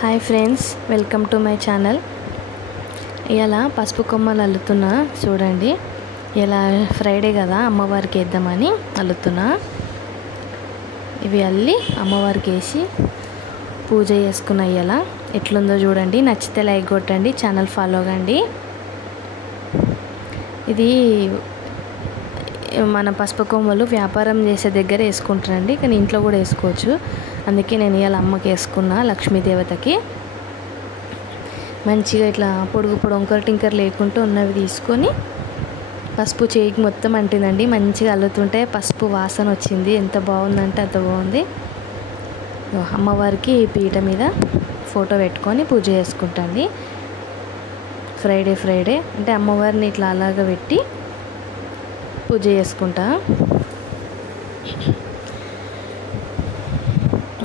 Hi friends, welcome to my channel. ఇలా పసుపు కొమ్మలు అల్లుతున్నా చూడండి. ఇలా ఫ్రైడే కదా, అమ్మవారికి వేద్దామని అల్లుతున్నా. ఇవి అల్లి అమ్మవారికి వేసి పూజ చేసుకున్న ఇలా ఎట్లుందో చూడండి. నచ్చితే లైక్ కొట్టండి, ఛానల్ ఫాలో కండి. ఇది మన పసుపు కొమ్మలు వ్యాపారం చేసే దగ్గర వేసుకుంటారండి, కానీ ఇంట్లో కూడా వేసుకోవచ్చు. అందుకే నేను ఇవాళ అమ్మకి వేసుకున్నా, లక్ష్మీదేవతకి. మంచిగా ఇట్లా పొడుగు వంకర టింకర్ లేకుండా ఉన్నవి తీసుకొని పసుపు చేయికి మొత్తం అంటిందండి. మంచిగా అల్లుతుంటే పసుపు వాసన వచ్చింది. ఎంత బాగుందంటే అంత బాగుంది. అమ్మవారికి పీట మీద ఫోటో పెట్టుకొని పూజ చేసుకుంటాండి. ఫ్రైడే అంటే అమ్మవారిని ఇట్లా అలాగా పెట్టి పూజ చేసుకుంటా.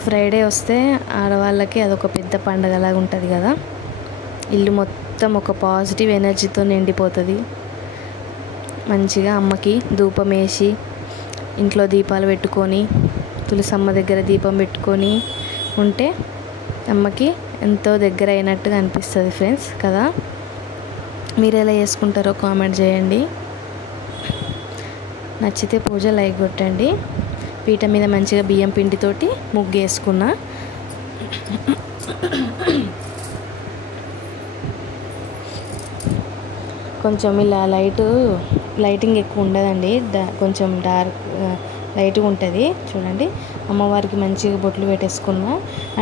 ఫ్రైడే వస్తే ఆడవాళ్ళకి అదొక పెద్ద పండగలాగా ఉంటుంది కదా. ఇల్లు మొత్తం ఒక పాజిటివ్ ఎనర్జీతో నిండిపోతుంది. మంచిగా అమ్మకి ధూపం వేసి ఇంట్లో దీపాలు పెట్టుకొని, తులసమ్మ దగ్గర దీపం పెట్టుకొని ఉంటే అమ్మకి ఎంతో దగ్గర అయినట్టుగా అనిపిస్తుంది ఫ్రెండ్స్ కదా. మీరు ఎలా చేసుకుంటారో కామెంట్ చేయండి. నచ్చితే పూజ లైక్ కొట్టండి. పీట మీద మంచిగా బియ్యం పిండితోటి ముగ్గు వేసుకున్నా. కొంచెం ఇలా లైటింగ్ ఎక్కువ ఉండదండి, కొంచెం డార్క్ లైట్గా ఉంటుంది చూడండి. అమ్మవారికి మంచిగా బొట్లు పెట్టేసుకున్నా.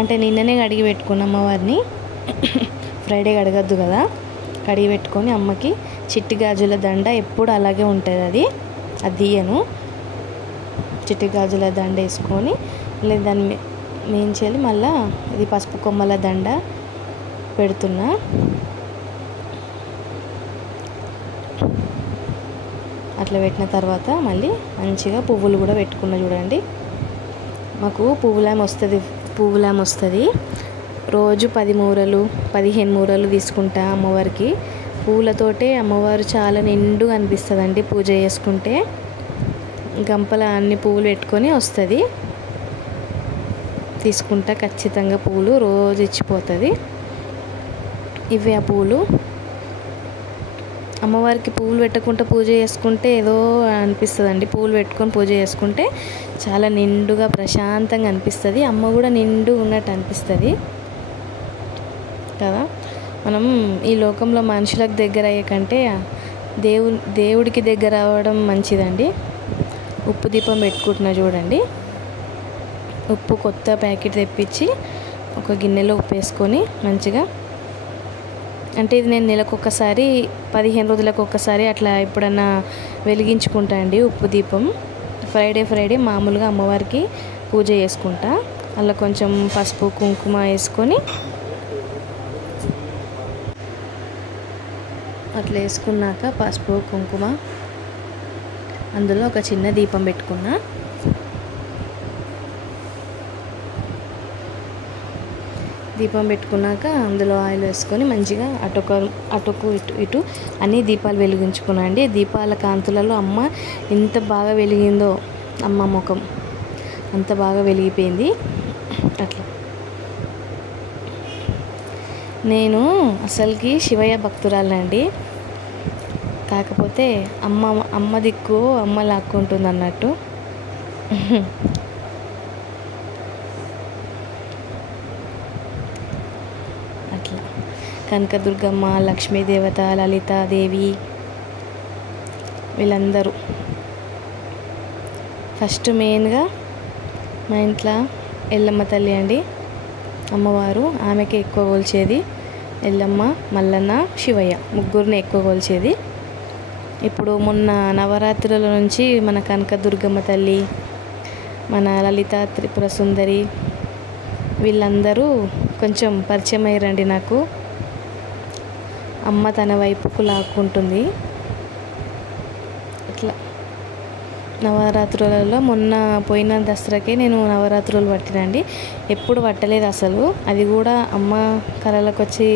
అంటే నిన్ననే కడిగి పెట్టుకున్న అమ్మవారిని, ఫ్రైడే కడగద్దు కదా. కడిగి పెట్టుకొని అమ్మకి చిట్టి గాజుల దండ ఎప్పుడు అలాగే ఉంటుంది, అది తీయను. చిట్టి గాజుల దండ వేసుకొని లేదా దాన్ని మేంచేయాలి. మళ్ళీ ఇది పసుపు కొమ్మల దండ పెడుతున్నా. అట్లా పెట్టిన తర్వాత మళ్ళీ మంచిగా పువ్వులు కూడా పెట్టుకున్నా చూడండి. మాకు పువ్వులాం వస్తుంది. రోజు 10 మూరలు 15 మూరలు తీసుకుంటా అమ్మవారికి. పువ్వులతోటే అమ్మవారు చాలా నిండుగా అనిపిస్తుందండి పూజ చేసుకుంటే. గంపల అన్ని పువ్వులు పెట్టుకొని వస్తుంది. తీసుకుంటా ఖచ్చితంగా పువ్వులు రోజు ఇచ్చిపోతుంది. ఇవి ఆ పువ్వులు. అమ్మవారికి పువ్వులు పెట్టకుండా పూజ చేసుకుంటే ఏదో అనిపిస్తుందండి. పువ్వులు పెట్టుకొని పూజ చేసుకుంటే చాలా నిండుగా ప్రశాంతంగా అనిపిస్తుంది. అమ్మ కూడా నిండుగా ఉన్నట్టు అనిపిస్తుంది కదా. మనం ఈ లోకంలో మనుషులకు దగ్గర అయ్యే కంటే దేవుడికి దగ్గర అవ్వడం మంచిదండి. ఉప్పు దీపం పెట్టుకుంటున్నా చూడండి. ఉప్పు కొత్త ప్యాకెట్ తెప్పించి ఒక గిన్నెలో ఉప్పు వేసుకొని మంచిగా, అంటే ఇది నేను నెలకు ఒకసారి 15 రోజులకు ఒకసారి అట్లా ఎప్పుడన్నా వెలిగించుకుంటా అండి ఉప్పు దీపం. ఫ్రైడే మామూలుగా అమ్మవారికి పూజ చేసుకుంటా. అలా కొంచెం పసుపు కుంకుమ వేసుకొని అట్లా వేసుకున్నాక పసుపు కుంకుమ అందులో ఒక చిన్న దీపం పెట్టుకున్నా. దీపం పెట్టుకున్నాక అందులో ఆయిల్ వేసుకొని మంచిగా అటుకు ఇటు అన్ని దీపాలు వెలిగించుకున్నా అండి. దీపాల కాంతులలో అమ్మ ఎంత బాగా వెలిగిందో, అమ్మ ముఖం అంత బాగా వెలిగిపోయింది. అట్లా నేను అసలుకి శివయ్య భక్తురాలండి. కాకపోతే అమ్మ దిక్కు అమ్మ లాక్కుంటుంది అన్నట్టు. అట్లా కనకదుర్గమ్మ, లక్ష్మీదేవత, లలితాదేవి వీళ్ళందరూ. ఫస్ట్ మెయిన్గా మా ఇంట్లో ఎల్లమ్మ తల్లి అండి, అమ్మవారు. ఆమెకి ఎక్కువ కొలిచేది. ఎల్లమ్మ, మల్లన్న, శివయ్య ముగ్గురిని ఎక్కువ కొలిచేది. ఇప్పుడు మొన్న నవరాత్రుల నుంచి మన కనకదుర్గమ్మ తల్లి, మన లలిత త్రిపుర సుందరి వీళ్ళందరూ కొంచెం పరిచయం అయ్యారండి నాకు. అమ్మ తన వైపుకు లాక్కుంటుంది. ఇట్లా నవరాత్రులలో మొన్న పోయిన దసరాకే నేను నవరాత్రులు పట్టినండి. ఎప్పుడు పట్టలేదు అసలు. అది కూడా అమ్మ కళలకు వచ్చి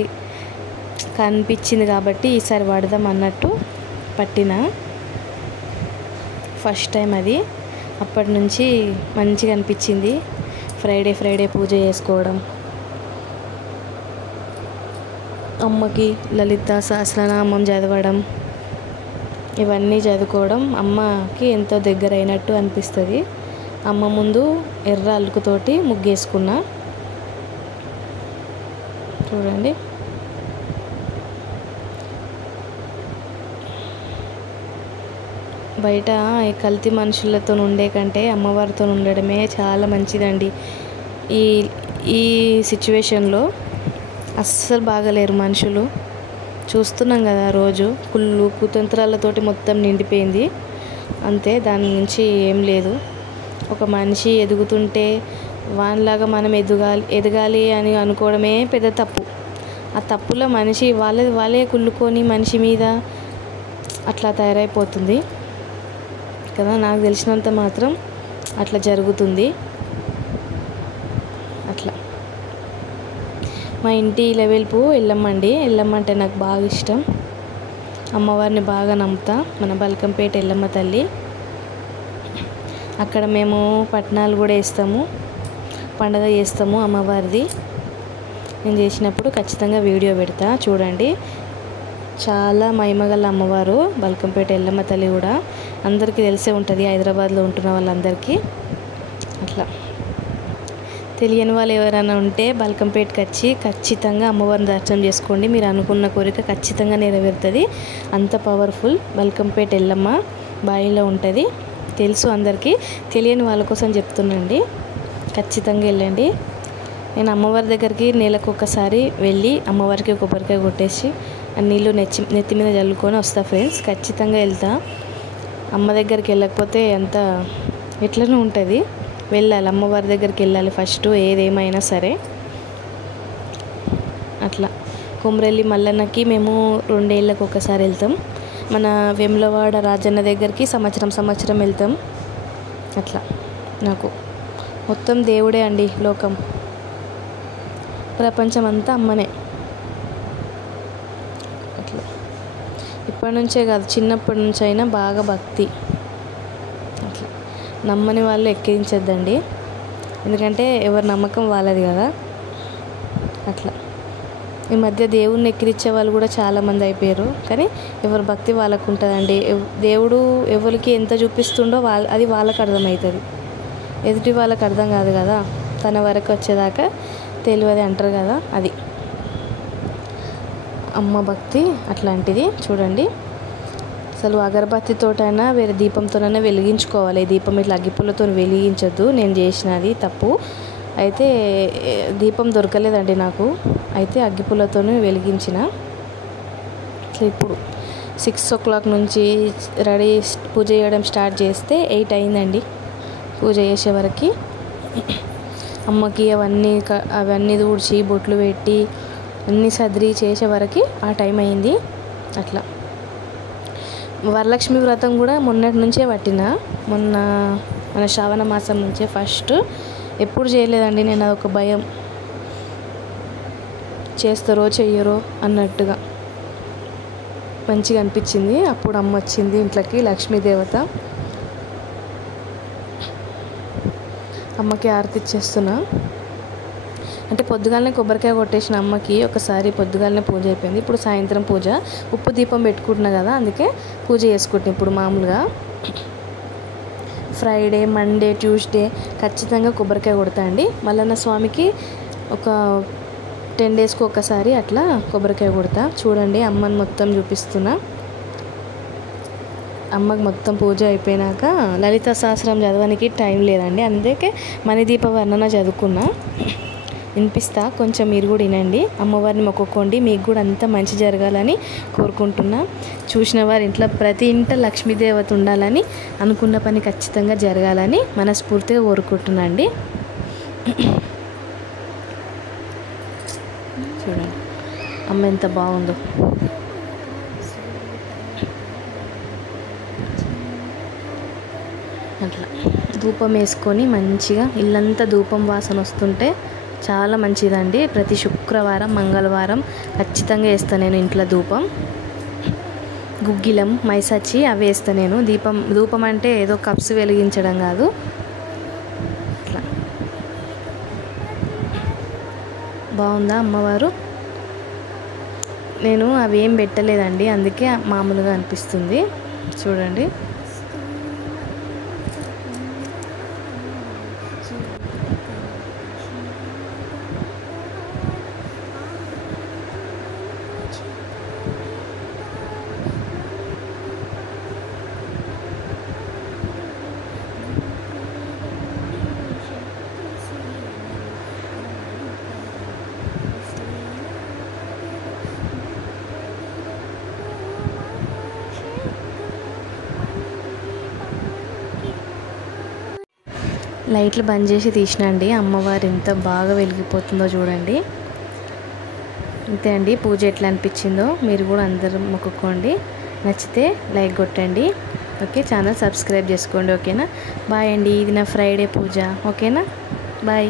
కనిపించింది కాబట్టి ఈసారి పడదాం అన్నట్టు పట్టిన. ఫస్ట్ టైం అది. అప్పటి నుంచి మంచిగా అనిపించింది ఫ్రైడే పూజ చేసుకోవడం. అమ్మకి లలిత సహస్రనామం చదవడం, ఇవన్నీ చదువుకోవడం అమ్మకి ఎంతో దగ్గర అయినట్టు అనిపిస్తుంది. అమ్మ ముందు ఎర్ర అలుకుతోటి ముగ్గేసుకున్నా చూడండి. బయట ఈ కల్తీ మనుషులతో ఉండే కంటే అమ్మవారితో ఉండడమే చాలా మంచిదండి. ఈ ఈ సిచ్యువేషన్లో అస్సలు బాగలేరు మనుషులు. చూస్తున్నాం కదా, రోజు కుళ్ళు కుతంత్రాలతోటి మొత్తం నిండిపోయింది. అంతే, దాని నుంచి ఏం లేదు. ఒక మనిషి ఎదుగుతుంటే వానిలాగా మనం ఎదగాలి అని అనుకోవడమే పెద్ద తప్పు. ఆ తప్పులో మనిషి వాళ్ళే కుళ్ళుకొని మనిషి మీద అట్లా తయారైపోతుంది కదా. నాకు తెలిసినంత మాత్రం అట్లా జరుగుతుంది. అట్లా మా ఇంటి లెవెల్పు ఎల్లమ్మ అండి. ఎల్లమ్మ అంటే నాకు బాగా ఇష్టం. అమ్మవారిని బాగా నమ్ముతా. మన బల్కంపేట ఎల్లమ్మ తల్లి. అక్కడ మేము పట్నాలు కూడా వేస్తాము, పండగ చేస్తాము అమ్మవారిది. నేను చేసినప్పుడు ఖచ్చితంగా వీడియో పెడతా, చూడండి. చాలా మహిమగల అమ్మవారు బల్కంపేట ఎల్లమ్మ తల్లి కూడా అందరికీ తెలిసే ఉంటుంది, హైదరాబాద్లో ఉంటున్న వాళ్ళందరికీ. అట్లా తెలియని వాళ్ళు ఎవరైనా ఉంటే బల్కంపేటకి వచ్చి ఖచ్చితంగా అమ్మవారిని దర్శనం చేసుకోండి. మీరు అనుకున్న కోరిక ఖచ్చితంగా నెరవేరుతుంది. అంత పవర్ఫుల్ బల్కంపేట ఎల్లమ్మ బాయిలో ఉంటుంది. తెలుసు అందరికీ, తెలియని వాళ్ళ కోసం చెప్తున్నాండి. ఖచ్చితంగా వెళ్ళండి. నేను అమ్మవారి దగ్గరికి నెలకు ఒకసారి వెళ్ళి అమ్మవారికి కొబ్బరికాయ కొట్టేసి ఆ నీళ్ళు నెత్తి మీద చల్లుకొని వస్తా ఫ్రెండ్స్. ఖచ్చితంగా వెళ్తా. అమ్మ దగ్గరికి వెళ్ళకపోతే ఎంత ఎట్లనూ ఉంటుంది. వెళ్ళాలి, అమ్మవారి దగ్గరికి వెళ్ళాలి ఫస్ట్, ఏదేమైనా సరే. అట్లా కొమరెల్లి మల్లన్నకి మేము 2 ఏళ్ళకి ఒకసారి వెళ్తాం. మన వేములవాడ రాజన్న దగ్గరికి సంవత్సరం వెళ్తాం. అట్లా నాకు మొత్తం దేవుడే అండి. లోకం ప్రపంచం అంతా అమ్మనే. అట్లా ఇప్పటి నుంచే కాదు, చిన్నప్పటి నుంచి అయినా బాగా భక్తి. అట్లా నమ్మని వాళ్ళు ఎక్కిరించద్దండి, ఎందుకంటే ఎవరి నమ్మకం వాళ్ళది కదా. అట్లా ఈ మధ్య దేవుణ్ణి ఎక్కిరించే వాళ్ళు కూడా చాలామంది అయిపోయారు. కానీ ఎవరి భక్తి వాళ్ళకు ఉంటుందండి. దేవుడు ఎవరికి ఎంత చూపిస్తుండో అది వాళ్ళకి అర్థమవుతుంది, ఎదుటి వాళ్ళకి అర్థం కాదు కదా. తన వరకు వచ్చేదాకా తెలియదు అంటారు కదా, అది అమ్మ భక్తి అట్లాంటిది. చూడండి, అసలు అగరబత్తితోటైనా వేరే దీపంతోనైనా వెలిగించుకోవాలి. దీపం ఇట్లా అగ్గిపుల్లతో వెలిగించద్దు. నేను చేసినది తప్పు. అయితే దీపం దొరకలేదండి నాకు, అయితే అగ్గిపుల్లతో వెలిగించిన. ఇట్లా ఇప్పుడు 6 o'clock నుంచి రెడీ పూజ చేయడం స్టార్ట్ చేస్తే 8 అయిందండి పూజ చేసే వరకు. అమ్మకి అవన్నీ ఊడ్చి బొట్లు పెట్టి అన్నీ సర్ది చేసే వరకు ఆ టైం అయింది. అట్లా వరలక్ష్మి వ్రతం కూడా మొన్నటి నుంచే పట్టిన, మన శ్రావణ మాసం నుంచే ఫస్ట్. ఎప్పుడు చేయలేదండి నేను, అదొక భయం, చేస్తారో చెయ్యరో అన్నట్టుగా. మంచిగా అనిపించింది. అప్పుడు అమ్మ వచ్చింది ఇంట్లోకి, లక్ష్మీదేవత. అమ్మకి ఆరతి ఇచ్చేస్తున్నా. అంటే పొద్దుగాలనే కొబ్బరికాయ కొట్టేసిన అమ్మకి ఒకసారి, పొద్దుగాలనే పూజ అయిపోయింది. ఇప్పుడు సాయంత్రం పూజ, ఉప్పు దీపం పెట్టుకుంటున్నా కదా, అందుకే పూజ చేసుకుంటున్నా ఇప్పుడు. మామూలుగా ఫ్రైడే, మండే, ట్యూస్డే ఖచ్చితంగా కొబ్బరికాయ కొడతా అండి. మల్లన్న స్వామికి ఒక 10 daysకి ఒకసారి అట్లా కొబ్బరికాయ కొడతా. చూడండి, అమ్మని మొత్తం చూపిస్తున్నా. అమ్మకి మొత్తం పూజ అయిపోయినాక లలిత సహస్రం చదవడానికి టైం లేదండి, అందుకే మణిదీప వర్ణన చదువుకున్నా. వినిపిస్తా, కొంచెం మీరు కూడా వినండి. అమ్మవారిని మొక్కుకోండి, మీకు కూడా అంతా మంచి జరగాలని కోరుకుంటున్నా. చూసిన వారి ఇంట్లో ప్రతి ఇంట లక్ష్మీదేవత ఉండాలని, అనుకున్న పని ఖచ్చితంగా జరగాలని మనస్ఫూర్తిగా కోరుకుంటున్నా అండి. చూడండి అమ్మ ఎంత బాగుందో. అట్లా ధూపం వేసుకొని మంచిగా ఇల్లంతా ధూపం వాసన వస్తుంటే చాలా మంచిదండి. ప్రతి శుక్రవారం, మంగళవారం ఖచ్చితంగా వేస్తాను నేను ఇంట్లో ధూపం. గుగ్గిలం, మైసచ్చి అవి వేస్తాను నేను. ధూపం అంటే ఏదో కప్స్ వెలిగించడం కాదు. అట్లా బాగుందా అమ్మవారు? నేను అవి ఏం పెట్టలేదండి, అందుకే మామూలుగా అనిపిస్తుంది. చూడండి. లైట్లు బంద్ చేసి తీసినండి. అమ్మవారు ఎంత బాగా వెలిగిపోతుందో చూడండి. అంతే అండి. పూజ ఎట్లా అనిపించిందో మీరు కూడా అందరూ మొక్కుకోండి. నచ్చితే లైక్ కొట్టండి. ఓకే, ఛానల్ సబ్స్క్రైబ్ చేసుకోండి. ఓకేనా. బాయ్ అండి. ఇది నా ఫ్రైడే పూజ. ఓకేనా. బాయ్.